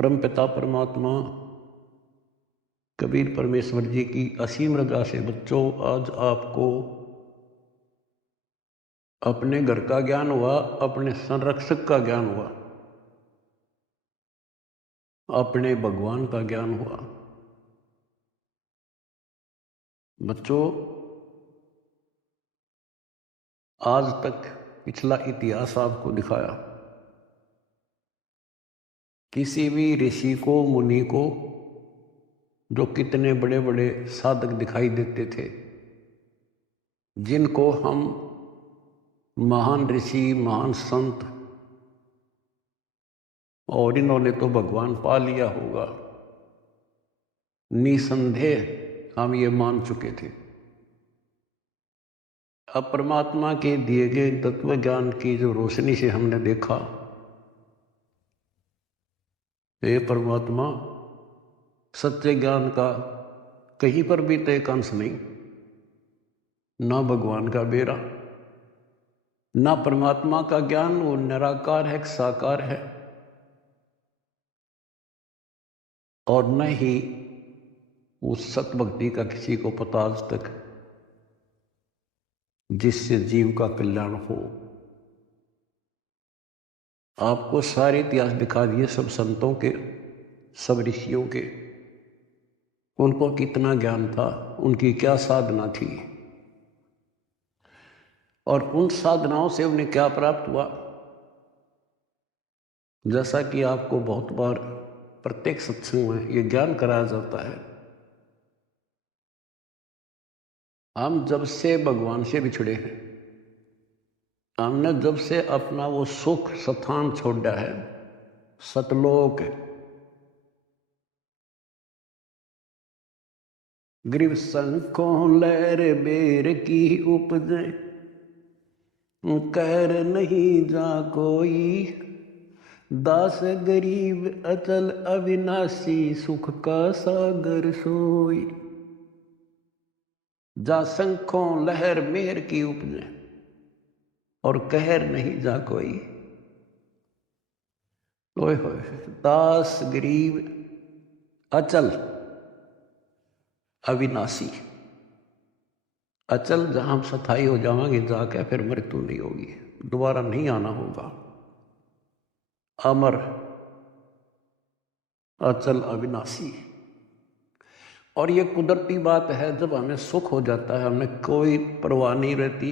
परमपिता परमात्मा कबीर परमेश्वर जी की असीम रजा से बच्चों आज आपको अपने घर का ज्ञान हुआ, अपने संरक्षक का ज्ञान हुआ, अपने भगवान का ज्ञान हुआ। बच्चों आज तक पिछला इतिहास आपको दिखाया, किसी भी ऋषि को मुनि को जो कितने बड़े बड़े साधक दिखाई देते थे, जिनको हम महान ऋषि महान संत और इन्होंने तो भगवान पा लिया होगा, निसंदेह हम ये मान चुके थे। अब परमात्मा के दिए गए तत्व ज्ञान की जो रोशनी से हमने देखा, हे परमात्मा सत्य ज्ञान का कहीं पर भी तो एक अंश नहीं, ना भगवान का बेरा, ना परमात्मा का ज्ञान वो निराकार है, साकार है, और न ही उस सतभक्ति का किसी को पता आज तक जिससे जीव का कल्याण हो। आपको सारे इतिहास दिखा दिए, सब संतों के, सब ऋषियों के, उनको कितना ज्ञान था, उनकी क्या साधना थी और उन साधनाओं से उन्हें क्या प्राप्त हुआ। जैसा कि आपको बहुत बार प्रत्येक सत्संग में ये ज्ञान कराया जाता है, हम जब से भगवान से बिछड़े हैं, हमने जब से अपना वो सुख स्थान छोड़ा है, सतलोक, ग्रीव संकों लहर बेर की उपजे, कहर नहीं जा कोई, दास गरीब अचल अविनाशी, सुख का सागर सोई। जा शंखों लहर मेहर की उपजे और कहर नहीं जा कोई। ओए होए, दास गरीब अचल अविनाशी, अचल जहां हम स्थायी हो जाएंगे, जाके फिर मृत्यु नहीं होगी, दोबारा नहीं आना होगा। अमर अचल अविनाशी। और ये कुदरती बात है, जब हमें सुख हो जाता है हमें कोई परवाह नहीं रहती,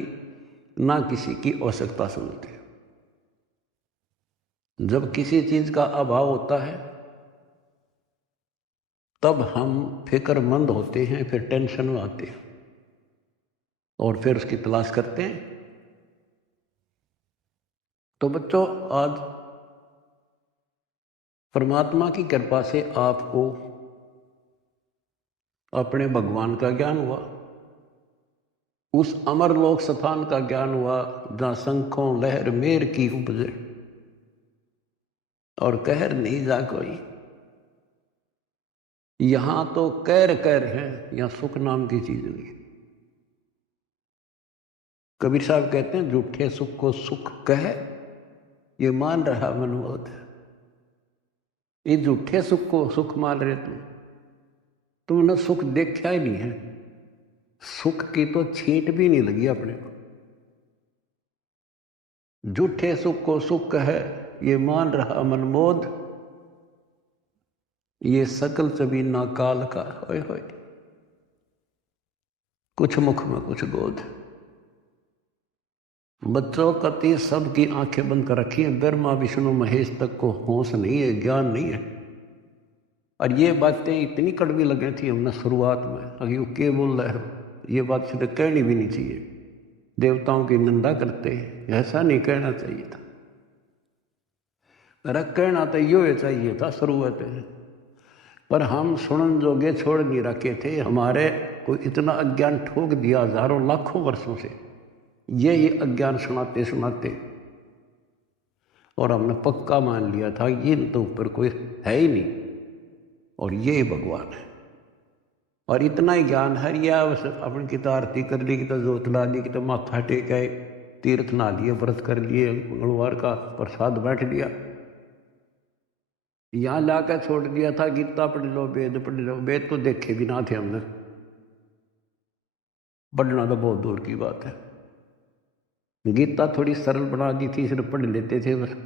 ना किसी की आवश्यकता सुनते। जब किसी चीज का अभाव होता है तब हम फिक्रमंद होते हैं, फिर टेंशन में आते हैं और फिर उसकी तलाश करते हैं। तो बच्चों आज परमात्मा की कृपा से आपको अपने भगवान का ज्ञान हुआ, उस अमरलोक स्थान का ज्ञान हुआ जहां शंखों लहर मेर की उपजे और कहर नहीं जा कोई। यहां तो कैर कैर है, यहां सुख नाम की चीज नहीं। कबीर साहब कहते हैं, झूठे सुख को सुख कह, ये मान रहा मनोबोध। ये झूठे सुख को सुख मान रहे तुमने सुख देखा ही नहीं है, सुख की तो छींट भी नहीं लगी अपने को। झूठे सुख को सुख है, ये मान रहा मनमोद, ये सकल चबीना काल का। होए होए, कुछ मुख में कुछ गोद। बच्चों कति सबकी आंखें बंद कर रखी है, ब्रह्मा विष्णु महेश तक को होश नहीं है, ज्ञान नहीं है। और ये बातें इतनी कड़वी लगी थी हमने शुरुआत में, अभी वो क्या बोल रहे हो, ये बात सीधे कहनी भी नहीं चाहिए, देवताओं की निंदा करते हैं, ऐसा नहीं कहना चाहिए था। मेरा कहना तो यो चाहिए था शुरुआत में, पर हम सुनन जोगे छोड़ नहीं रखे थे। हमारे को इतना अज्ञान ठोक दिया हजारों लाखों वर्षों से, ये अज्ञान सुनाते सुनाते, और हमने पक्का मान लिया था ये तो ऊपर कोई है ही नहीं और ये भगवान है। और इतना ही ज्ञान है, या अपनी की तो आरती कर ली, कि तो जोत ला ली, कि तो माथा टेक आए, तीर्थ ना लिए, व्रत कर लिए, मंगलवार का प्रसाद बैठ लिया, यहाँ लाकर छोड़ दिया था गीता पढ़ लो, वेद पढ़ लो। वेद तो देखे भी ना थे हमने, पढ़ना तो बहुत दूर की बात है। गीता थोड़ी सरल बना दी थी, सिर्फ पढ़ लेते थे बस,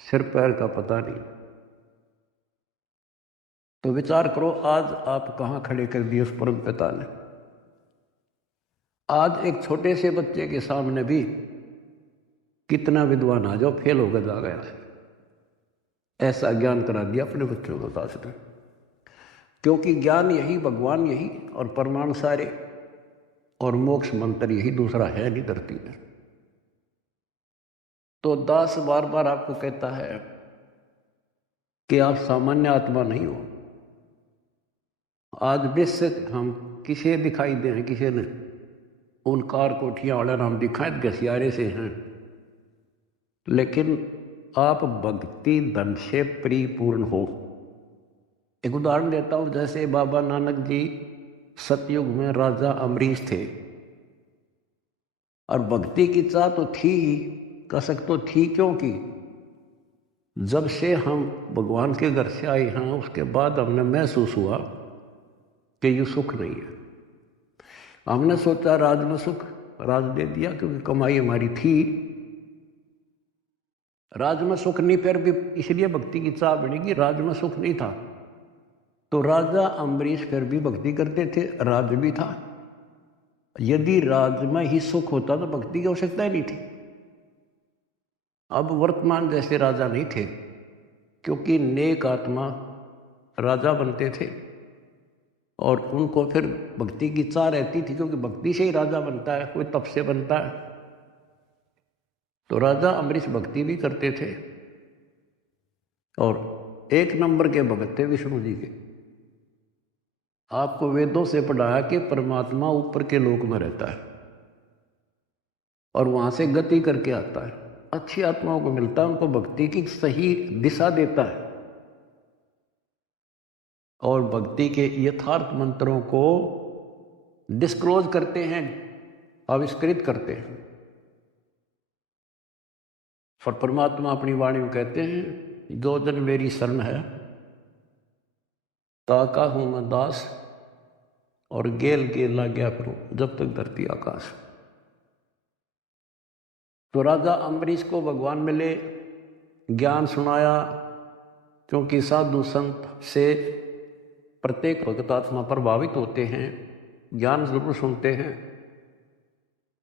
सिर पैर का पता नहीं। तो विचार करो आज आप कहाँ खड़े कर दिए उस परम पिता ने। आज एक छोटे से बच्चे के सामने भी कितना विद्वान आ जाओ फेल होकर जा गया है, ऐसा ज्ञान करा दिया अपने बच्चों को दास ने। क्योंकि ज्ञान यही, भगवान यही, और परमाणु सारे, और मोक्ष मंत्र यही, दूसरा है नहीं धरती में। तो दास बार बार आपको कहता है कि आप सामान्य आत्मा नहीं हो। आज बेशक हम किसे दिखाई दे, किसे ने उन कार कोठियाँ वाले नाम दिखाए गसियारे से हैं, लेकिन आप भक्ति धन से परिपूर्ण हो। एक उदाहरण देता हूँ, जैसे बाबा नानक जी सतयुग में राजा अमरीश थे, और भक्ति की चाह तो थी ही, कसक तो थी, क्योंकि जब से हम भगवान के घर से आए हैं उसके बाद हमने महसूस हुआ कि ये सुख नहीं है। हमने सोचा राज में सुख, राज दे दिया क्योंकि कमाई हमारी थी। राज में सुख नहीं, फिर भी इसलिए भक्ति की चाह बढ़ेगी, राज में सुख नहीं था तो राजा अम्बरीश फिर भी भक्ति करते थे, राज भी था। यदि राज में ही सुख होता तो भक्ति की आवश्यकता ही नहीं थी। अब वर्तमान जैसे राजा नहीं थे, क्योंकि नेक आत्मा राजा बनते थे और उनको फिर भक्ति की चाह रहती थी, क्योंकि भक्ति से ही राजा बनता है, कोई तप से बनता है। तो राजा अम्बरीश भक्ति भी करते थे और एक नंबर के भगत थे विष्णु जी के। आपको वेदों से पढ़ाया कि परमात्मा ऊपर के लोक में रहता है और वहां से गति करके आता है, अच्छी आत्माओं को मिलता है, उनको भक्ति की सही दिशा देता है और भक्ति के यथार्थ मंत्रों को डिस्क्लोज करते हैं, आविष्कृत करते हैं। और परमात्मा अपनी वाणी में कहते हैं, जो जन मेरी शरण है ताका हूं मैं दास, और गेल गेल ला गया करूं जब तक धरती आकाश। तो राजा अम्बरीश को भगवान मिले, ज्ञान सुनाया, क्योंकि साधु संत से प्रत्येक भक्तात्मा प्रभावित होते हैं, ज्ञान जरूर सुनते हैं।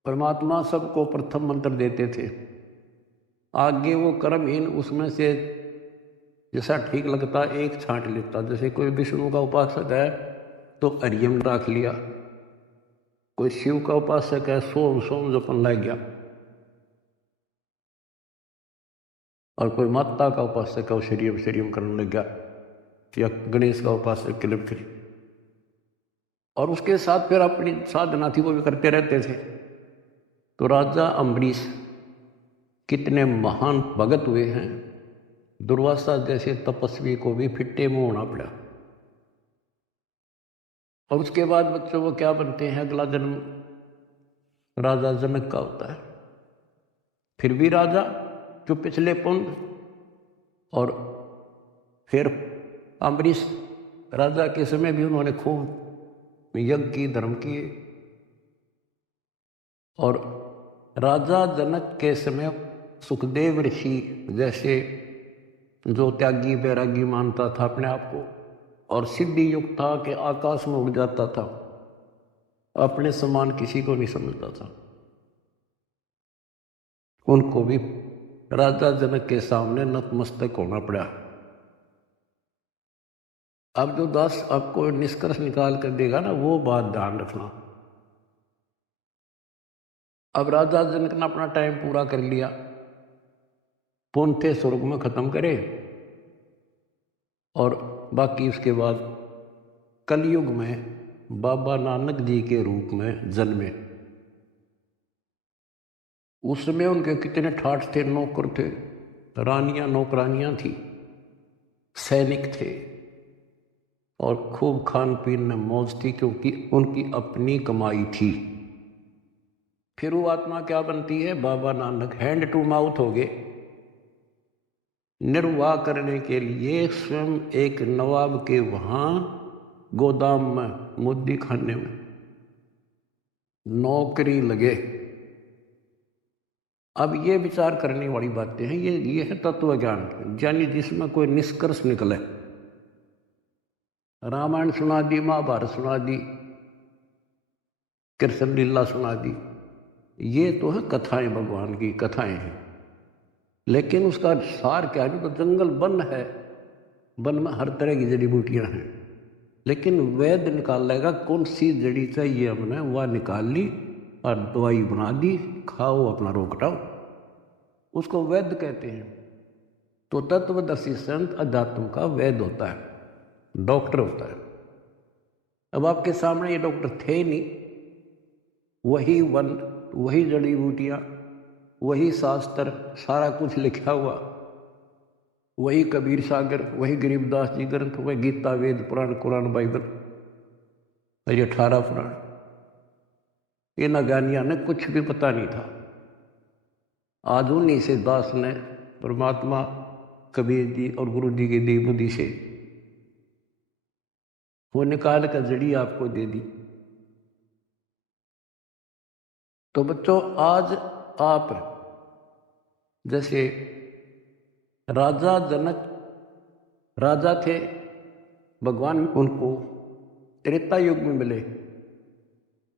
परमात्मा सबको प्रथम मंत्र देते थे, आगे वो कर्महीन उसमें से जैसा ठीक लगता एक छांट लेता। जैसे कोई विष्णु का उपासक है तो हरियम राख लिया, कोई शिव का उपासक है सोम सोम जपन लग गया, और कोई माता का उपासक है वो शरीयम शरीयम करने लग गया, या गणेश का उपासक किलिप करी, और उसके साथ फिर अपनी साधना थी वो भी करते रहते थे। तो राजा अम्बरीश कितने महान भगत हुए हैं, दुर्वासा जैसे तपस्वी को भी फिट्टे मुंह होना पड़ा। और उसके बाद बच्चों को क्या बनते हैं, अगला जन्म राजा जनक का होता है, फिर भी राजा जो पिछले पुण्य, और फिर अम्बरीश राजा के समय भी उन्होंने खूब यज्ञ की, धर्म किए, और राजा जनक के समय सुखदेव ऋषि जैसे जो त्यागी बैरागी मानता था अपने आप को और सिद्धि युक्त था कि आकाश में उड़ जाता था, अपने समान किसी को नहीं समझता था, उनको भी राजा जनक के सामने नतमस्तक होना पड़ा। अब जो दास आपको निष्कर्ष निकाल कर देगा ना, वो बात ध्यान रखना। अब राजा जनक ने अपना टाइम पूरा कर लिया, पुण्य थे स्वर्ग में खत्म करे, और बाकी उसके बाद कलयुग में बाबा नानक जी के रूप में जन्मे। उसमें उनके कितने ठाठ थे, नौकर थे, रानियां नौकरानियां थी, सैनिक थे, और खूब खान पीन में मौज थी, क्योंकि उनकी अपनी कमाई थी। फिर वो आत्मा क्या बनती है, Baba Nanak hand to mouth हो गए, निर्वाह करने के लिए स्वयं एक नवाब के वहाँ गोदाम में, मुद्दी खाने में नौकरी लगे। अब ये विचार करने वाली बातें हैं, ये है तत्व ज्ञान, यानी जिसमें कोई निष्कर्ष निकले। रामायण सुना दी, महाभारत सुना दी, कृष्ण लीला सुना दी, ये तो है कथाएं, भगवान की कथाएं हैं। लेकिन उसका सार क्या है? तो जंगल वन है, वन में हर तरह की जड़ी बूटियां हैं, लेकिन वैद्य निकाल लेगा कौन सी जड़ी चाहिए, हमने वह निकाल ली और दवाई बना दी, खाओ अपना रोग हटाओ, उसको वैद्य कहते हैं। तो तत्वदर्शी संत अध्यात्म का वैद्य होता है, डॉक्टर होता है। अब आपके सामने ये डॉक्टर थे नहीं, वही वन, वही जड़ी बूटियाँ, वही शास्त्र, सारा कुछ लिखा हुआ, वही कबीर सागर, वही गरीबदास जी ग्रंथ, वही गीता, वेद, पुराण, कुरान, बाइबल, ये 18 पुराण। इन अज्ञानियों ने कुछ भी पता नहीं था। आज उन्हीं से दास ने परमात्मा कबीर जी और गुरु जी की दी बुद्धि से वो निकाल कर जड़ी आपको दे दी। तो बच्चों, आज आप जैसे राजा जनक राजा थे, भगवान उनको त्रेता युग में मिले,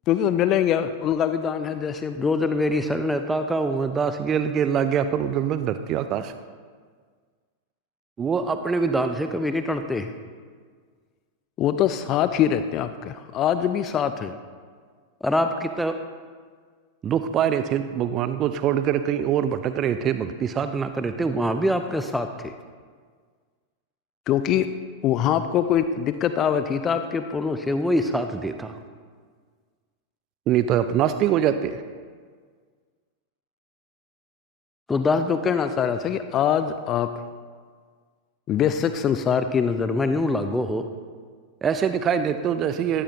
क्योंकि तो मिलेंगे, उनका विधान है जैसे रोजन मेरी शरण ताका हूँ दास गेल के ला गया फिर उधर में धरती आकाश। वो अपने विधान से कभी नहीं टलते, वो तो साथ ही रहते हैं आपके, आज भी साथ हैं। और आप कितना दुख पा रहे थे, भगवान को छोड़कर कहीं और भटक रहे थे, भक्ति साधना कर रहे थे, वहाँ भी आपके साथ थे, क्योंकि वहाँ आपको कोई दिक्कत आवे थी तो आपके पुण्यों से वो ही साथ देता, नहीं तो आप नास्तिक हो जाते। तो दास जो कहना चाह रहा था कि आज आप बेशक संसार की नज़र में न्यू लागू हो, ऐसे दिखाई देते हो जैसे ये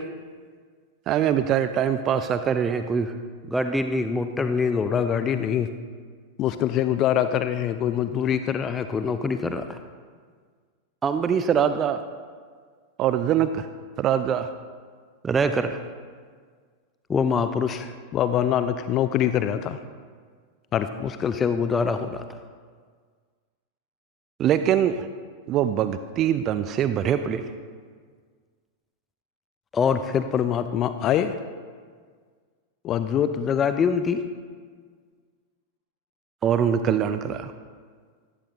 हमें बेचारे टाइम पास सा कर रहे हैं, कोई गाड़ी नहीं, मोटर नहीं, घोड़ा गाड़ी नहीं, मुश्किल से गुजारा कर रहे हैं, कोई मजदूरी कर रहा है, कोई नौकरी कर रहा है। अम्बरीश राजा और जनक राजा रहकर वो महापुरुष बाबा नानक नौकरी कर रहा था और मुश्किल से वो गुजारा हो रहा था, लेकिन वो भक्ति धन से भरे पड़े और फिर परमात्मा आए, वह ज्योत जगा दी उनकी और उन्हें कल्याण कराया।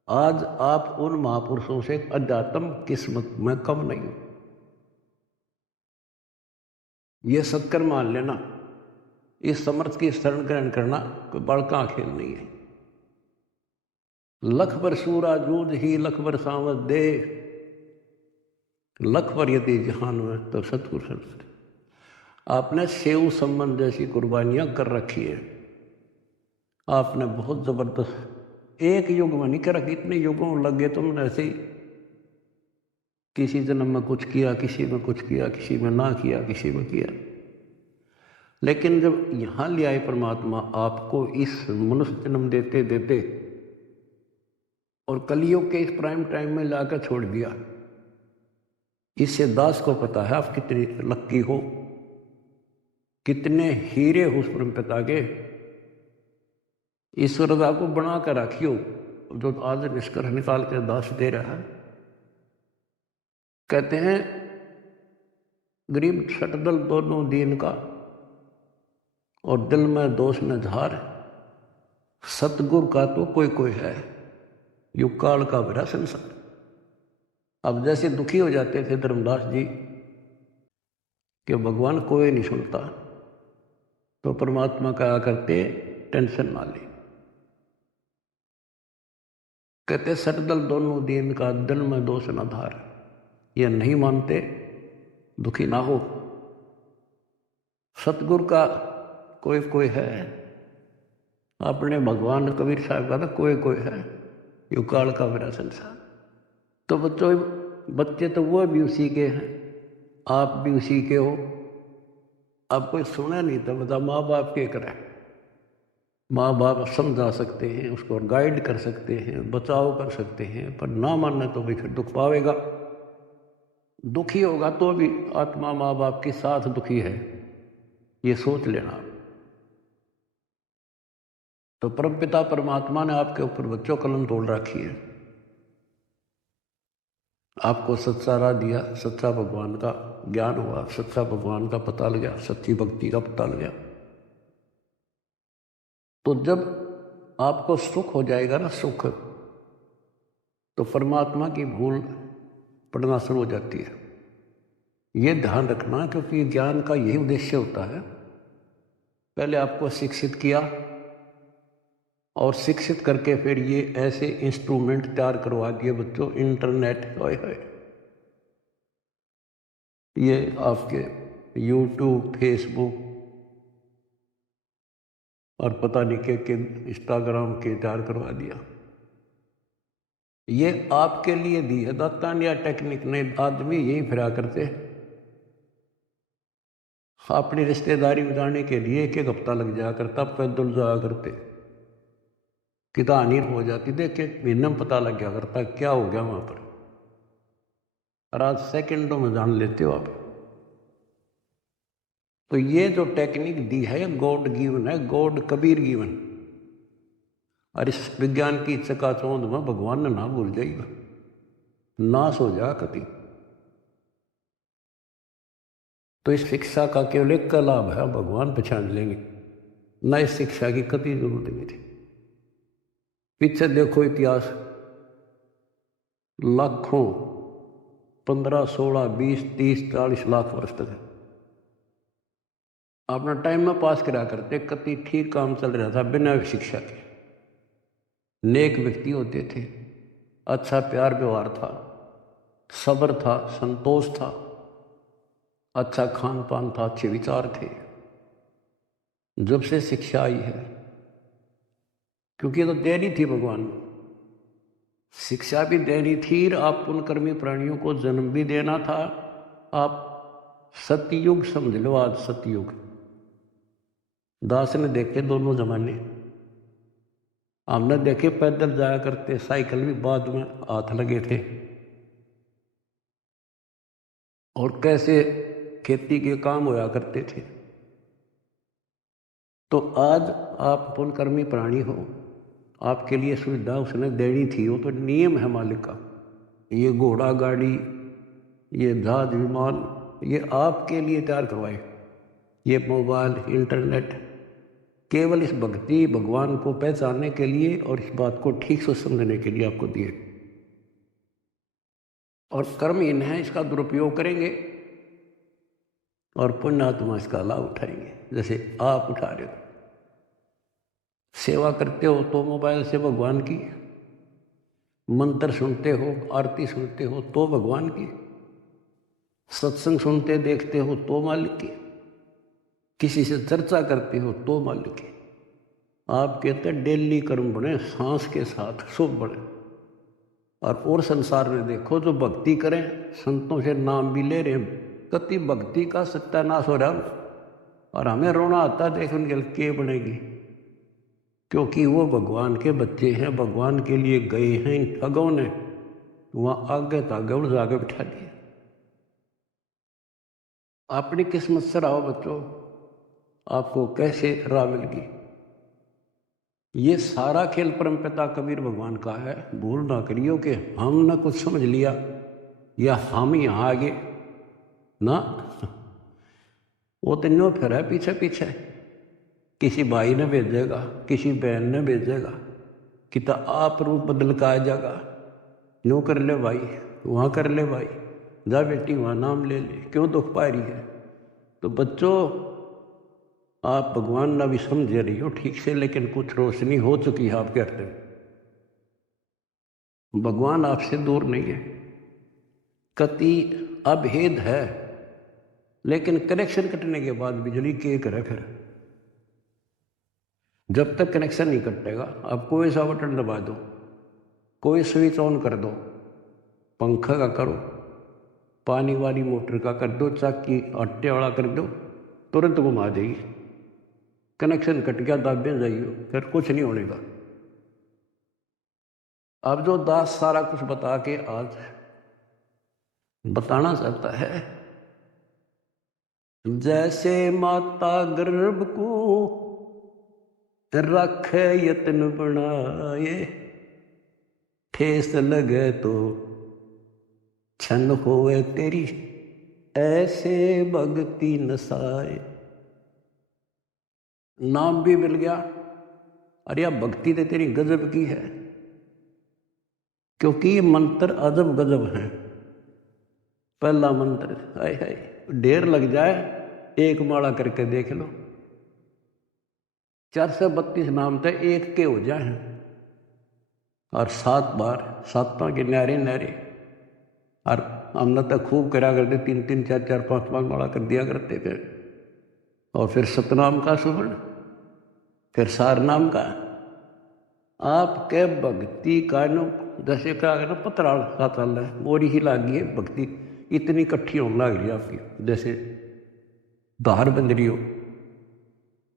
आज आप उन महापुरुषों से अध्यात्म किस्मत में कम नहीं, ये सत्कर मान लेना। इस समर्थ की शरण ग्रहण करना कोई बड़का खेल नहीं है। लख बर सूरा जूझ ही लख बर सांवत दे, लख बर यदि जहान में तो सतगुरु संत। आपने सेव संबंध जैसी कुर्बानियां कर रखी है, आपने बहुत जबरदस्त, एक युग में नहीं कर रखी, इतने युगों में लग गए तुमने ऐसे ही, किसी जन्म में कुछ किया, किसी में कुछ किया, किसी में ना किया, किसी में किया, लेकिन जब यहाँ ले आए परमात्मा आपको इस मनुष्य जन्म देते देते और कलियुग के इस प्राइम टाइम में लाकर छोड़ दिया, इससे दास को पता है आप कितने लक्की हो, कितने हीरे हो उस परम पिता के। ईश्वर आपको बना कर रखियो, जो आज निष्कर्ष निकाल कर दास दे रहा है। कहते हैं गरीब छटदल दोनों दीन का और दिल में दोष न झार, सतगुरु का तो कोई कोई है, युग काल का भरा संसार। अब जैसे दुखी हो जाते थे धर्मदास जी कि भगवान कोई नहीं सुनता, तो परमात्मा कहा करते टेंशन ना ले। कहते सटदल दोनों दीन का दिल में दोष न धार, ये नहीं मानते दुखी ना हो। सतगुरु का कोई कोई है, अपने भगवान कबीर साहब का तो कोई कोई है, युग काल का मेरा संसार। तो बच्चे तो वो भी उसी के हैं, आप भी उसी के हो। अब कोई सुना नहीं तो बता माँ बाप के करें, माँ बाप समझा सकते हैं, उसको गाइड कर सकते हैं, बचाव कर सकते हैं, पर ना मानना तो भी फिर दुख पावेगा। दुखी होगा तो भी आत्मा माँ बाप के साथ दुखी है, ये सोच लेना। तो परमपिता परमात्मा ने आपके ऊपर बच्चों कलम तोड़ रखी है, आपको सच्चा राह दिया, सच्चा भगवान का ज्ञान हुआ, सच्चा भगवान का पता लग गया, सच्ची भक्ति का पता लग गया। तो जब आपको सुख हो जाएगा ना, सुख, तो परमात्मा की भूल पड़ना शुरू हो जाती है। ये ध्यान रखना, क्योंकि ज्ञान का यही उद्देश्य होता है। पहले आपको शिक्षित किया और शिक्षित करके फिर ये ऐसे इंस्ट्रूमेंट तैयार करवा दिए बच्चों, इंटरनेट, है ये आपके यूट्यूब, फेसबुक और पता नहीं के इंस्टाग्राम के तैयार करवा दिया। ये आपके लिए दी है दाता या टेक्निक ने। आदमी यही फिरा करते अपनी रिश्तेदारी बताने के लिए एक एक हफ्ता लग जाया करता, पैदल जाया करते, कि कहानी हो जाती, देख के महीने में पता लग गया करता क्या हो गया वहां पर, और आज सेकेंडों में जान लेते हो आप। तो ये जो टेक्निक दी है गॉड गिवन है, गॉड कबीर गिवन। और इस विज्ञान की चकाचौंध में भगवान ने ना भूल जाएगा, नाश हो जा कभी। तो इस शिक्षा का केवल एक का लाभ है, भगवान पहचान लेंगे, न इस शिक्षा की कभी जरूरत नहीं थी। पीछे देखो इतिहास, लाखों, 15, 16, 20, 30, 40 लाख वर्ष तक अपना टाइम में पास करा करते, कति ठीक काम चल रहा था बिना शिक्षा के। नेक व्यक्ति होते थे, अच्छा प्यार व्यवहार था, सब्र था, संतोष था, अच्छा खान पान था, अच्छे विचार थे। जब से शिक्षा आई है, क्योंकि ये तो देनी थी भगवान, शिक्षा भी देनी थी, आप पुण्यकर्मी प्राणियों को जन्म भी देना था। आप सतयुग समझ लो, आज सतयुग। दास ने देखे दोनों जमाने, हमने देखे पैदल जाया करते, साइकिल भी बाद में हाथ लगे थे, और कैसे खेती के काम होया करते थे। तो आज आप पुण्यकर्मी प्राणी हो, आपके लिए सुविधा उसने देनी थी, वो तो नियम है मालिक का। ये घोड़ा गाड़ी, ये जहाज विमान, ये आपके लिए तैयार करवाए। ये मोबाइल, इंटरनेट केवल इस भक्ति भगवान को पहचानने के लिए और इस बात को ठीक से समझने के लिए आपको दिए। और कर्महीन है, इसका दुरुपयोग करेंगे, और पुण्यात्मा इसका लाभ उठाएंगे, जैसे आप उठा रहे हो। सेवा करते हो तो मोबाइल से भगवान की, मंत्र सुनते हो, आरती सुनते हो तो भगवान की, सत्संग सुनते देखते हो तो मालिक की, किसी से चर्चा करते हो तो मालिक की। आप कहते डेली कर्म बने, सांस के साथ शुभ बने। और संसार में देखो, जो भक्ति करें, संतों से नाम भी ले रहे, कति भक्ति का सत्यानाश हो रहा है, और हमें रोना आता देख उनके के बनेगी, क्योंकि वो भगवान के बच्चे हैं, भगवान के लिए गए हैं। इन ठगों ने वहाँ आगे तागे उड़ जाके बिठा दिए। अपनी किस्मत से रहो बच्चों, आपको कैसे राह मिलेगी। ये सारा खेल परमपिता कबीर भगवान का है। भूल ना करियो कि हमने कुछ समझ लिया या हम यहाँ आगे ना, वो तो न्यों फिर है पीछे पीछे, किसी भाई ने भेजेगा, किसी बहन ने भेजेगा, कि तो आप रूप बदल का आ जाएगा, न्यों कर ले भाई, वहाँ कर ले भाई, जा बेटी वहाँ नाम ले ले, क्यों दुख पा रही है। तो बच्चों, आप भगवान ना भी समझ रही हो ठीक से, लेकिन कुछ रोशनी हो चुकी है आपके हृदय में। भगवान आपसे दूर नहीं है, कति अभेद है, लेकिन कनेक्शन कटने के बाद बिजली के करे फिर। जब तक कनेक्शन नहीं कटेगा, आप कोई सा बटन दबा दो, कोई स्विच ऑन कर दो, पंखा का करो, पानी वाली मोटर का कर दो, चक्की आटे वाला कर दो, तुरंत घुमा देगी। कनेक्शन कट गया, दाबे जाइयो, फिर कुछ नहीं होने का। अब जो दास सारा कुछ बता के आज बताना चाहता है, जैसे माता गर्भ को रखे यत्न बनाए, ठेस लगे तो छन होए तेरी, ऐसे भक्ति नसाए। नाम भी मिल गया, अरे यार भक्ति तो तेरी गजब की है, क्योंकि ये मंत्र अजब गजब है। पहला मंत्र, हाय हाय, ढेर लग जाए, एक माला करके देख लो, 432 नाम थे, एक के हो जाए, और 7 बार, 7 के न्यारे न्यारे। और हमने तो खूब करा करते, 3-3, 4-4, 5-5 माला कर दिया करते थे। और फिर सतनाम का सुवर्ण, फिर सारनाम का। आपके भक्ति का नो जैसे का ना पतराल साताल है, मोरी ही लागी है भक्ति, इतनी इकट्ठी होने लग रही है आपकी, जैसे धार बन रही हो।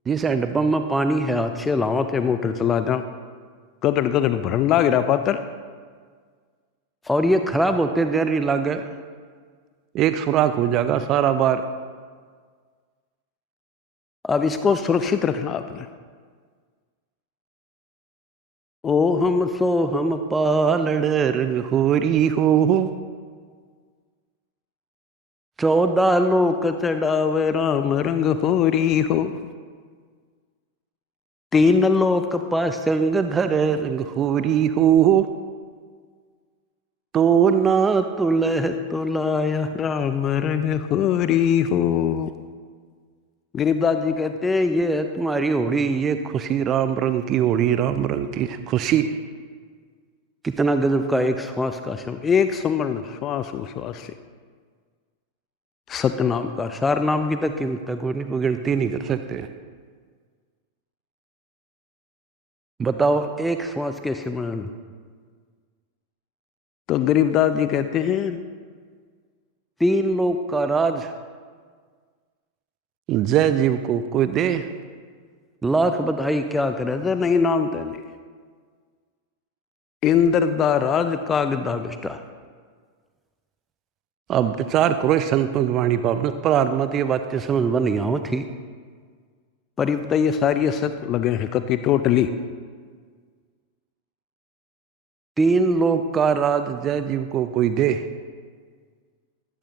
जिस हैंडपम्प में पानी है, हाथ से लावा थे, मोटर चला जा, गदड़ गदड़ भरन लाग रहा पात्र, और ये खराब होते देर नहीं लागे, एक सुराख हो जाएगा सारा बार। अब इसको सुरक्षित रखना आपने। ओ हम सो हम पालड़ रंग होरी हो, 14 लोक चढ़ावे राम रंग होरी हो, 3 लोक पासंग धर रंग होरी हो, तो ना तुलह तुलाया राम रंग होरी हो। गरीबदास जी कहते हैं, ये है तुम्हारी होड़ी, ये खुशी राम रंग की होड़ी, राम रंग की खुशी। कितना गजब का एक श्वास का शब्द, एक स्मरण श्वास उश्वास से। सतनाम का, सार नाम की तक कीमत तक कोई नहीं, गिनती नहीं कर सकते। बताओ एक श्वास के स्मरण। तो गरीबदास जी कहते हैं, 3 लोक का राज जय जीव को कोई दे, लाख बधाई क्या करे, जय नहीं नाम तेने। इंद्र दा राज कागदा विष्टा। अब विचार करो संतों की वाणी पाप प्रारंभ ये बातें समझ में नहीं आव थी, पर ये सारी सत लगे हैं कति टोटली। 3 लोक का राज जय जीव को कोई दे,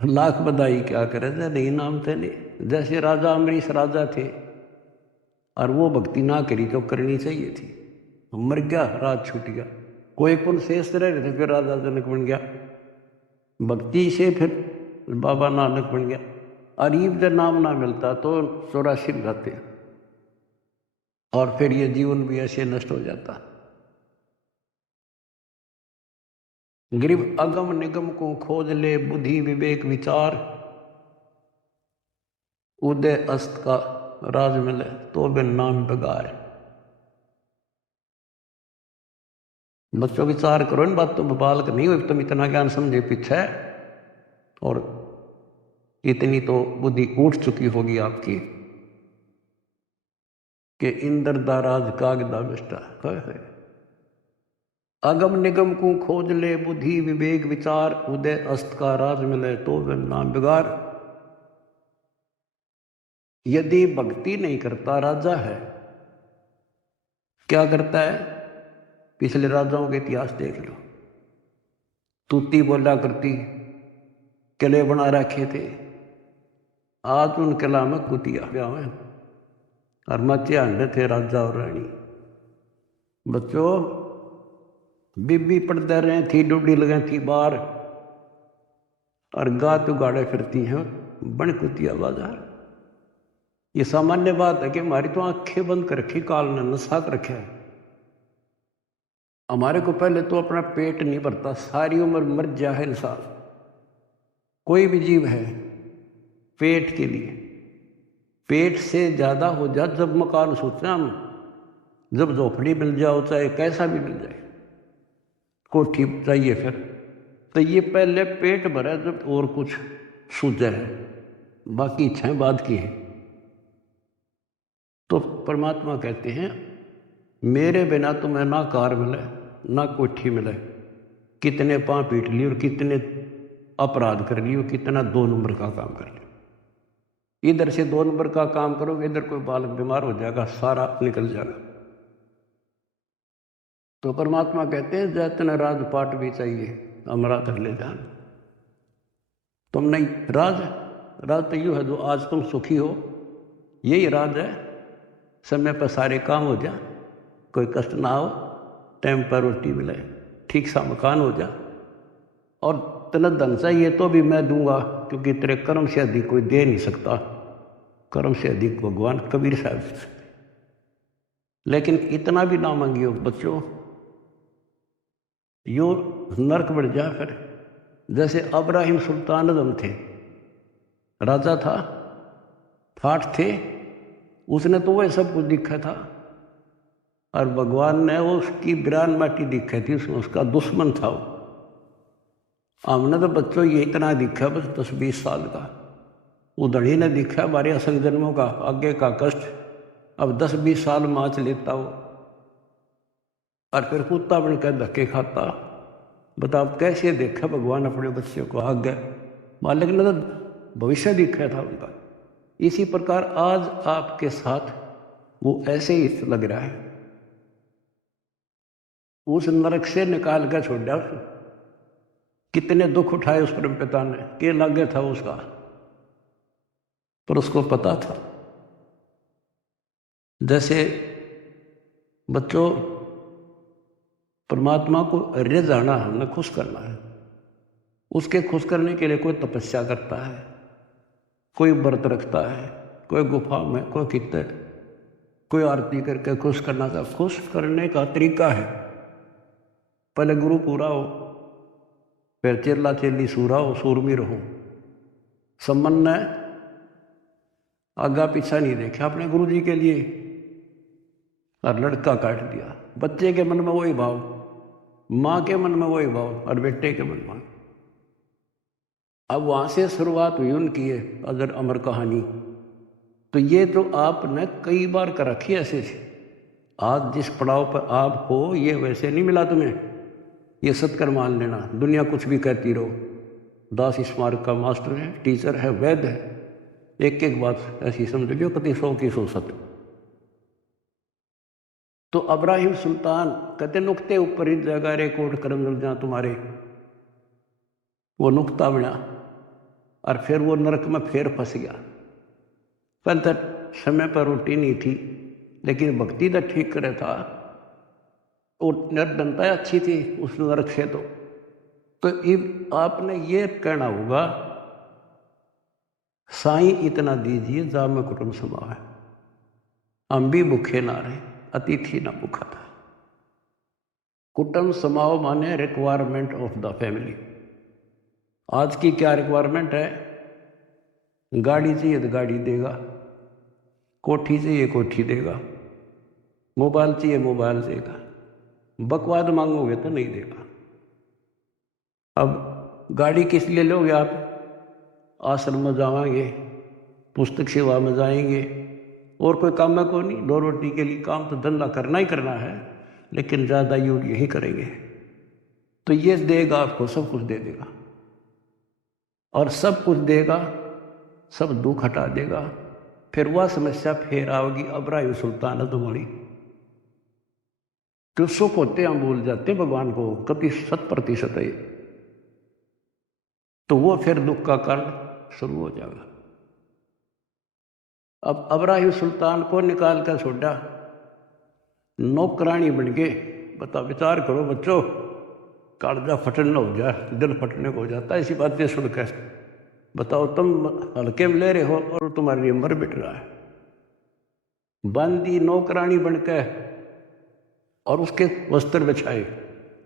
लाख बधाई क्या करे, जय नहीं नाम तेने। जैसे राजा अमरीश राजा थे, और वो भक्ति ना करी तो करनी चाहिए थी, मर गया, राज छूट गया। कोई पुण्य शेष रह गए थे, फिर राजा जनक बन गया, भक्ति से फिर बाबा नानक बन गया। अरीब जब नाम ना मिलता तो 84 रहते, और फिर ये जीवन भी ऐसे नष्ट हो जाता। गरीब अगम निगम को खोज ले, बुद्धि विवेक विचार, उदय अस्त का राज मिले, तो बिन नाम बेगार। बच्चों विचार करो इन बातों में, बालक नहीं हो तुम इतना ज्ञान समझे पीछे, और इतनी तो बुद्धि उठ चुकी होगी आपकी कि इंद्र दा राज कागदा विष्टा है। अगम निगम को खोज ले, बुद्धि विवेक विचार, उदय अस्त का राज मिले, तो बिन नाम बेगार। यदि भक्ति नहीं करता राजा है, क्या करता है? पिछले राजाओं के इतिहास देख लो। तूती बोला करती, किले बना रखे थे, आज उन किला में कुतिया गया है, और मचे अंडे थे राजा और रानी। बच्चों बीबी पड़ते रहे थी, डूडी लगे थी बाहर, और गात उगाड़े फिरती हैं बन कुतिया बाजार। ये सामान्य बात है कि हमारी तो आंखें बंद कर रखी, काल ने नशा कर रखा है। हमारे को पहले तो अपना पेट नहीं भरता, सारी उम्र मर जाए इंसान, कोई भी जीव है, पेट के लिए। पेट से ज्यादा हो जाए जब मकान सोचना हम, जब झोपड़ी मिल जाओ, चाहे कैसा भी मिल जाए, कोठी चाहिए फिर, तो ये पहले पेट भरा जब और कुछ सूझे है, बाकी इच्छाएं बाद की है। तो परमात्मा कहते हैं मेरे बिना तुम्हें ना कार मिले ना कोठी मिले, कितने पाँव पीट लिए और कितने अपराध कर लिए और कितना 2 नंबर का काम कर लिया। इधर से 2 नंबर का काम करोगे, इधर कोई बालक बीमार हो जाएगा, सारा निकल जाएगा। तो परमात्मा कहते हैं जैतन राजपाट भी चाहिए हमारा कर ले जान। तुम नहीं राज तो यूँ है जो आज तुम सुखी हो, यही राज है। समय पर सारे काम हो जा, कोई कष्ट ना हो, टाइम पर रोटी मिले, ठीक सा मकान हो जा, और तेना धन चाहिए तो भी मैं दूंगा, क्योंकि तेरे कर्म से अधिक कोई दे नहीं सकता, कर्म से अधिक भगवान कबीर साहब दे सकते। लेकिन इतना भी ना मांगियो बच्चों, यो नरक बढ़ जाए। फिर जैसे अब्राहिम सुल्तान आजम थे, राजा था, ठाठ थे, उसने तो वह सब कुछ दिखा था, और भगवान ने उसकी बिरान माटी दिखी थी, उसमें उसका दुश्मन था वो। हमने तो बच्चों ये इतना दिखा बस 10-20 साल का, उधड़ी ने दिखा हमारे असल जन्मों का आगे का कष्ट। अब 10-20 साल माच लेता हो और फिर कुत्ता बनकर धक्के खाता। बताओ कैसे देखा भगवान अपने बच्चे को आगे, मालिक ने तो भविष्य दिखा था उनका। इसी प्रकार आज आपके साथ वो ऐसे ही लग रहा है, उस नरक से निकाल कर छोड़ दिया। कितने दुख उठाए उस परम पिता ने, के लागे था उसका, पर उसको पता था। जैसे बच्चों परमात्मा को रिझाना हमने खुश करना है, उसके खुश करने के लिए कोई तपस्या करता है, कोई व्रत रखता है, कोई गुफा में, कोई कितने, कोई आरती करके खुश करना था। खुश करने का तरीका है, पहले गुरु पूरा हो, फिर चेला चेली सूरा हो, सूरमीर हो। संबंध ने आगा पीछा नहीं देखा अपने गुरु जी के लिए और लड़का काट दिया। बच्चे के मन में वही भाव, माँ के मन में वही भाव, और बेटे के मन में। अब वहाँ से शुरुआत हुई उनकी है अजर अमर कहानी। तो ये तो आपने कई बार कर रखी है ऐसे से। आज जिस पड़ाव पर आप हो ये वैसे नहीं मिला तुम्हें, ये सत्कर मान लेना। दुनिया कुछ भी कहती रहो, दास स्मारक का मास्टर है, टीचर है, वैद्य है, एक एक बात ऐसी समझो कति 100 की 100 सत्य। तो अब्राहिम सुल्तान कहते नुक्ते ऊपर ही जगह रे कोट करम जल जा तुम्हारे, वो नुक्ता बना और फिर वो नरक में फिर फंस गया। पर समय पर रोटी नहीं थी, लेकिन भक्ति तो ठीक करे था, और निर्धनता अच्छी थी उस नरक से। तो आपने ये कहना होगा साईं इतना दीजिए जा में कुटुंब समाव है, हम भी भूखे ना रहे, अतिथि ना भूखा था। कुटुंब समाव माने रिक्वायरमेंट ऑफ द फैमिली। आज की क्या रिक्वायरमेंट है? गाड़ी चाहिए तो गाड़ी देगा, कोठी चाहिए कोठी देगा, मोबाइल चाहिए मोबाइल देगा, बकवाद मांगोगे तो नहीं देगा। अब गाड़ी किस लिए लोगे आप? आश्रम में जाएंगे, पुस्तक सेवा में जाएंगे, और कोई काम में को नहीं। 2 रोटी के लिए काम तो धंधा करना ही करना है, लेकिन ज़्यादा यूज यही करेंगे। तो ये देगा आपको, सब कुछ दे देगा, और सब कुछ देगा, सब दुख हटा देगा। फिर वह समस्या फिर आओगी अब्राहिम सुल्तान तुम्हारी। तो सुख होते हम भूल जाते भगवान को, कभी 100% है, तो वो फिर दुख का कारण शुरू हो जाएगा। अब अब्राहिम सुल्तान को निकाल कर छोड़ा, नौकरानी बन गए। बता विचार करो बच्चों, कालजा फटन न हो जाए, दिल फटने को हो जाता है ऐसी बातें सुनकर। बताओ तुम हल्के में ले रहे हो और तुम्हारी उम्र बिट रहा है। बंदी नौकरानी बनकर और उसके वस्त्र बिछाए,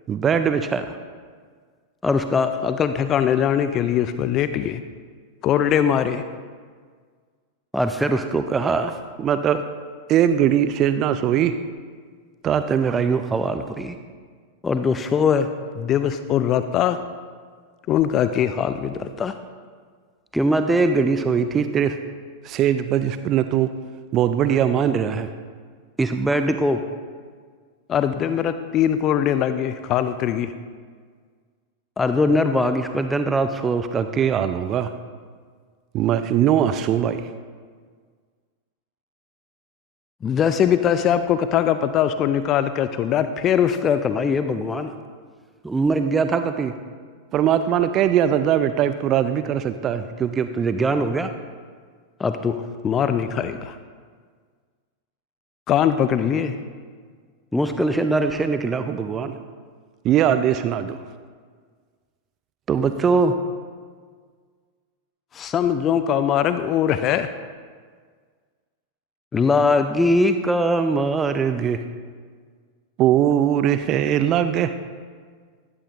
बेड बिछाया, और उसका अकल ठिकाने लाने के लिए उस पर लेट गए, कोरडे मारे, और फिर उसको कहा मैं तो एक घड़ी सेजना सोई ताते मेरा यूँ हवाल हुई, और जो सोए दिवस और राता उनका के हाल विधाता, कि मैं तो एक घड़ी सोई थी तेरे सेज पर जिस पर न तू बहुत बढ़िया मान रहा है। इस बेड को अर्धे मेरा 3 कोरडे लगे, खाल उतर गई। और जो निर्भाग इस पर दिन रात सो, उसका क्या हाल होगा। मैं नो हंसू भाई। जैसे भी तैसे आपको कथा का पता, उसको निकाल कर छोड़ा। फिर उसका कला ये भगवान मर गया था कति, परमात्मा ने कह दिया था जा बेटा तू राज भी कर सकता है, क्योंकि अब तुझे ज्ञान हो गया, अब तू मार नहीं खाएगा। कान पकड़ लिए, मुश्किल से नरक से निकला हो भगवान, ये आदेश ना दो। तो बच्चों, समझों का मार्ग और है, लागी का मार्ग और है लगे,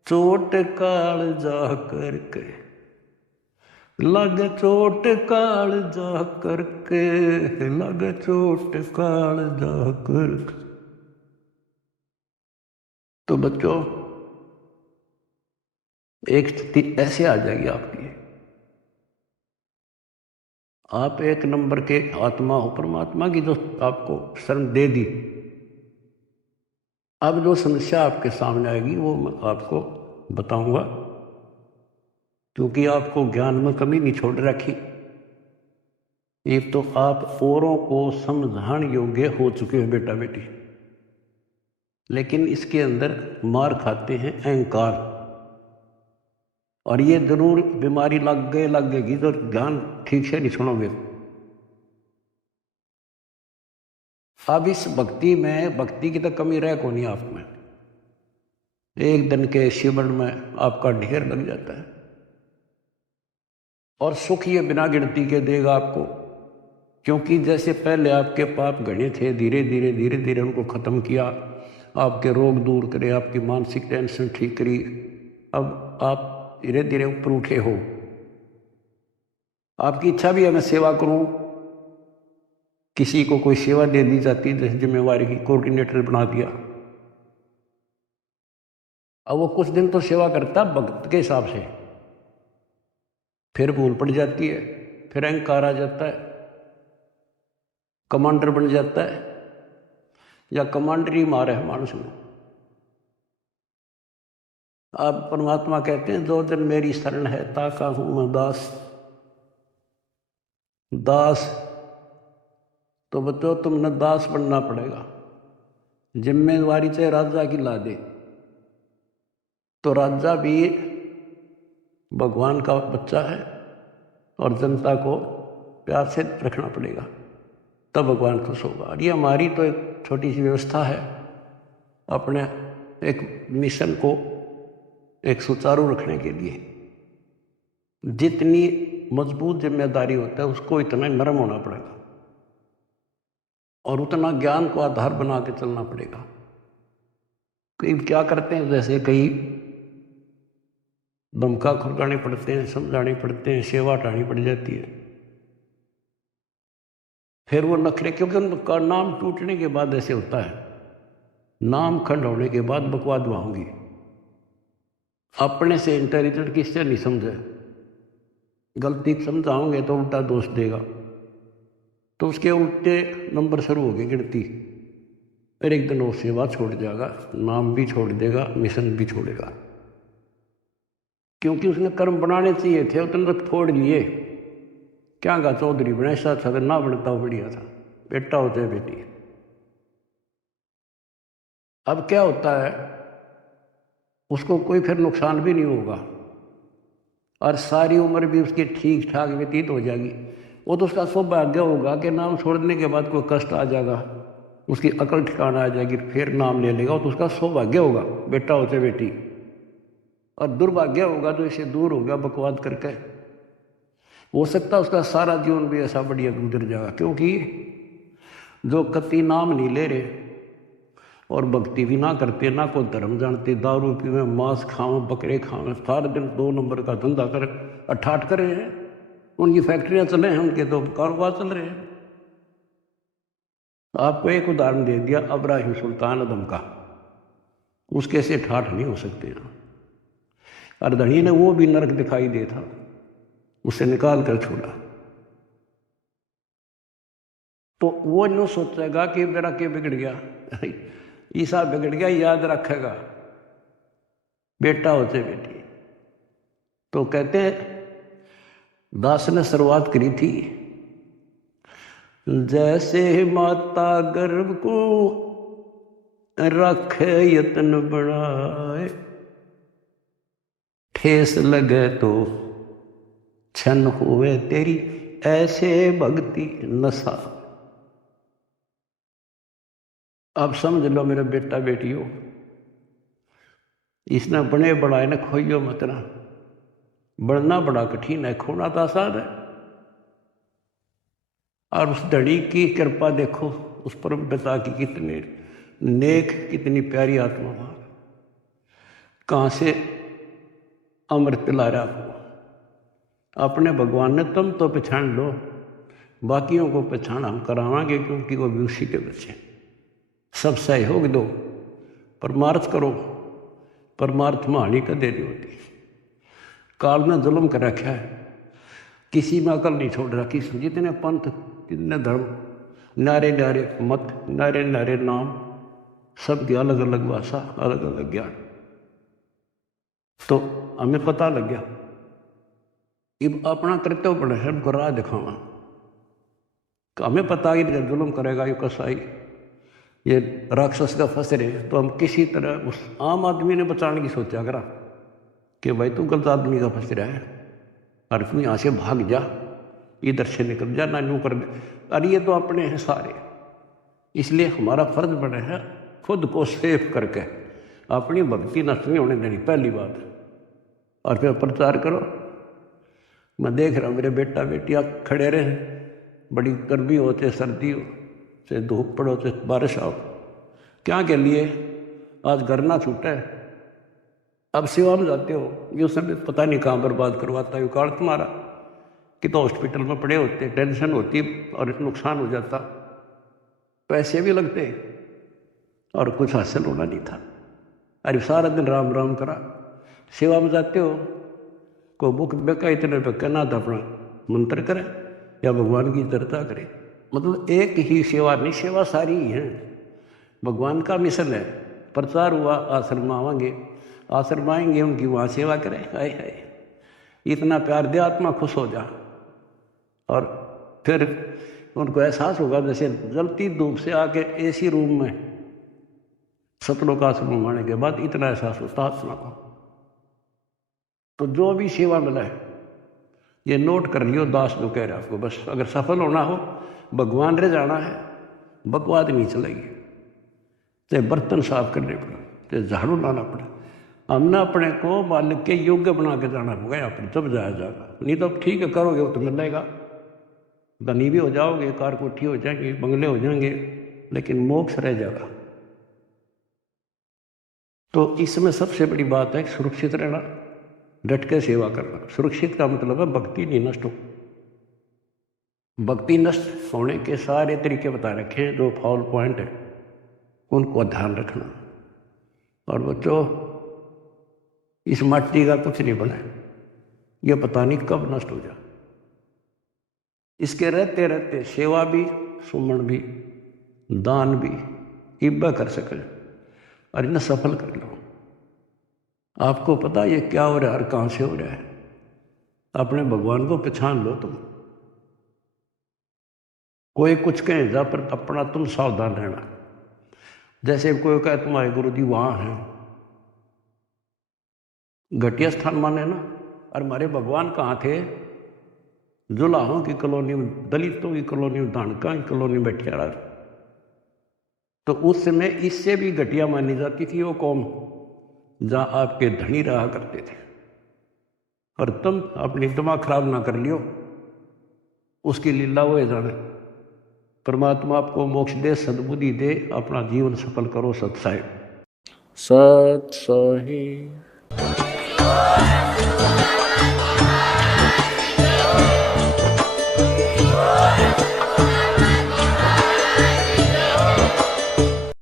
चोट काल जा करके, लग चोट काल जा करके, लग चोट काल जा करके। तो बच्चों, एक स्थिति ऐसे आ जाएगी आपकी, आप एक नंबर के आत्मा हो, परमात्मा की जो आपको शरण दे दी। अब जो समस्या आपके सामने आएगी वो मैं आपको बताऊंगा, क्योंकि आपको ज्ञान में कमी नहीं छोड़ रखी। एक तो आप औरों को समझाने योग्य हो चुके हो बेटा बेटी, लेकिन इसके अंदर मार खाते हैं अहंकार, और ये जरूर बीमारी लगेगी तो ज्ञान ठीक से नहीं सुनोगे। अब इस भक्ति में, भक्ति की तो कमी रह को नहीं आप में, एक दिन के शिविर में आपका ढेर लग जाता है, और सुख ये बिना गिनती के देगा आपको। क्योंकि जैसे पहले आपके पाप घने थे, धीरे धीरे उनको खत्म किया, आपके रोग दूर करे, आपकी मानसिक टेंशन ठीक करी, अब आप धीरे धीरे ऊपर उठे हो। आपकी इच्छा भी है मैं सेवा करूं, किसी को कोई सेवा दे दी जाती, जैसे जिम्मेवारी की कोऑर्डिनेटर बना दिया। अब वो कुछ दिन तो सेवा करता भक्त के हिसाब से, फिर भूल पड़ जाती है, फिर अहंकार आ जाता है, कमांडर बन जाता है, या कमांडर ही मारे है मानुष में। आप परमात्मा कहते हैं जो दिन मेरी शरण है ताका हूं मैं दास। दास तो बच्चों तुमने दास बनना पड़ेगा। जिम्मेवारी चाहे राजा की ला दे, तो राजा भी भगवान का बच्चा है, और जनता को प्यार से रखना पड़ेगा, तब भगवान खुश होगा। और ये हमारी तो एक छोटी सी व्यवस्था है, अपने एक मिशन को एक सुचारू रखने के लिए। जितनी मजबूत जिम्मेदारी होता है उसको इतना नरम होना पड़ेगा, और उतना ज्ञान को आधार बना के चलना पड़ेगा। कई क्या करते हैं, जैसे कई धमका खुरकाने पड़ते हैं, समझाने पड़ते हैं, सेवा हटानी पड़ जाती है, फिर वो नखरे, क्योंकि उनका नाम टूटने के बाद ऐसे होता है, नाम खंड होने के बाद बकवाद होंगी। अपने से इंटेलिजेंट किससे नहीं समझे, गलती समझाओगे तो उल्टा दोष देगा, तो उसके उल्टे नंबर शुरू हो गए गिनती। फिर एक दिन वो सेवा छोड़ जाएगा, नाम भी छोड़ देगा, मिशन भी छोड़ेगा, क्योंकि उसने कर्म बनाने चाहिए थे, उतने तक फोड़ लिए। क्या गा चौधरी बना, ऐसा था ना बनता हो बढ़िया था, बेटा हो चाहे बेटी। अब क्या होता है, उसको कोई फिर नुकसान भी नहीं होगा, और सारी उम्र भी उसकी ठीक ठाक व्यतीत हो जाएगी। वो तो उसका सौभाग्य होगा कि नाम छोड़ने के बाद कोई कष्ट आ जाएगा, उसकी अकल ठिकाना आ जाएगी, फिर नाम ले लेगा, तो उसका सौभाग्य होगा, बेटा हो चाहे बेटी। और दुर्भाग्य होगा तो इसे दूर होगा बकवाद करके। हो सकता है उसका सारा जीवन भी ऐसा बढ़िया गुजर जाएगा, क्योंकि जो कति नाम नहीं ले रहे और भक्ति भी ना करते, ना कोई धर्म जानते, दारू पीवे, मांस खावे, बकरे खावे, सारे दिन 2 नंबर का धंधा कर अठाठ कर रहे हैं। उनकी फैक्ट्रियां चले हैं, उनके तो कारोबार चल रहे हैं। आपको एक उदाहरण दे दिया, अब्राहिम सुल्तान अदम का, उसके से ठाठ नहीं हो सकते। और धनी ने वो भी नरक दिखाई दे था, उसे निकाल कर छोड़ा। तो वो यूँ सोचेगा कि मेरा क्या बिगड़ गया, ईसा बिगड़ गया, याद रखेगा बेटा होते बेटी। तो कहते हैं दास ने शुरुआत करी थी, जैसे माता गर्भ को रखे यत्न बढ़ाए, ठेस लगे तो छन हुए तेरी, ऐसे भक्ति नशा। अब समझ लो मेरे बेटा बेटियों, इसने बने बढ़ाए न खोइयो मत ना। बढ़ना बड़ा कठिन है, खोना तो आसान है। और उस धड़ी की कृपा देखो, उस परम पिता की कितने नेक, कितनी प्यारी आत्मा, कहाँ से अमृत पिला रहा आपको। अपने भगवान ने तुम तो पहचान लो, बाकियों को पहचान हम करावांगे, क्योंकि वो भी उसी के बच्चे। सब सहयोग दो, परमार्थ करो, परमार्थ में हानि का देरी होती। काल ने जुल्म कर रखा है, किसी में अकल नहीं छोड़ रहा। किसी जितने पंथ, जितने धर्म, नारे नारे मत, नारे नारे नाम, सबकी अलग अलग भाषा, अलग अलग ज्ञान। तो हमें पता लग गया, अब अपना कर्तव्य पड़े है, हमको राह दिखावा। हमें पता ही नहीं जुल्म करेगा ये कसाई, ये राक्षस का फंस रहे, तो हम किसी तरह उस आम आदमी ने बचाने की सोचा करा कि भाई तू गलत आदमी का फंस रहा है और तुम यहाँ से भाग जा, इधर से निकल जा, ना यूँ कर दे। अरे ये तो अपने हैं सारे, इसलिए हमारा फर्ज बने है खुद को सेफ करके अपनी भक्ति नष्ट नहीं होने देनी, पहली बात। और फिर प्रचार करो। मैं देख रहा हूँ मेरे बेटा बेटियाँ खड़े रहे, बड़ी गर्मी हो चाहे सर्दी हो, चाहे धूप पड़ो चाहे बारिश आओ, क्या के लिए आज घर ना छूटा है। अब सेवा में जाते हो, ये समय पता नहीं कहाँ बर्बाद करवाता है काल तुम्हारा, कि तो हॉस्पिटल में पड़े होते, टेंशन होती और नुकसान हो जाता, पैसे भी लगते और कुछ हासिल होना नहीं था। अरे सारा दिन राम राम करा, सेवा में जाते हो, को बुक बेका इतने पे कहना था अपना मंत्र करे या भगवान की चर्चा करे। मतलब एक ही सेवा नहीं, सेवा सारी ही है, भगवान का मिशन है। प्रचार हुआ, आश्रम आवांगे, आश्रम आएंगे, उनकी वहाँ सेवा करें। हाय हाय, इतना प्यार दे, आत्मा खुश हो जा। और फिर उनको एहसास होगा जैसे जलती धूप से आके एसी रूम में सतलोक आश्रम आने के बाद इतना एहसास होता आत्मा को। तो जो भी सेवा मिला है ये नोट कर लियो, दास जो कह रहे आपको, बस अगर सफल होना हो, भगवान रे जाना है, बकवाद नहीं चलेगी। चाहे बर्तन साफ करने पड़े, चाहे झाड़ू लाना पड़े, हमने अपने को मालिक के योग्य बना के जाना होगा यहाँ पर, तब जाया जाएगा। नहीं तो ठीक है करोगे वो तो मिलेगा, धनी भी हो जाओगे, कार कोठी हो जाएंगे, बंगले हो जाएंगे, लेकिन मोक्ष रह जाएगा। तो इसमें सबसे बड़ी बात है सुरक्षित रहना, डट के सेवा करना। सुरक्षित का मतलब है भक्ति नहीं नष्ट हो। भक्ति नष्ट होने के सारे तरीके बता रखे हैं, जो फॉल पॉइंट है उनको ध्यान रखना। और बच्चों, इस माटी का कुछ नहीं बना, ये पता नहीं कब नष्ट हो जाए। इसके रहते रहते सेवा भी, सुमन भी, दान भी इब्बा कर सके और इन्हें सफल कर लो। आपको पता ये क्या हो रहा है और कहाँ से हो रहा है, अपने भगवान को पहचान लो तुम। कोई कुछ कहे जा, पर अपना तुम सावधान रहना। जैसे कोई कहे तुम्हारे गुरु जी वहाँ हैं, घटिया स्थान माने ना। और हमारे भगवान कहाँ थे? जुलाहों की कॉलोनी में, दलितों की कॉलोनी में, धानका की कॉलोनी में बैठा रहा। तो उस समय इससे भी घटिया मानी जाती थी वो कौम, जहाँ आपके धनी रहा करते थे। और तुम अपनी दिमाग खराब ना कर लियो, उसकी लीला वो है जाने। परमात्मा आपको मोक्ष दे, सद्बुद्धि दे, अपना जीवन सफल करो। सत्साई सत्साई।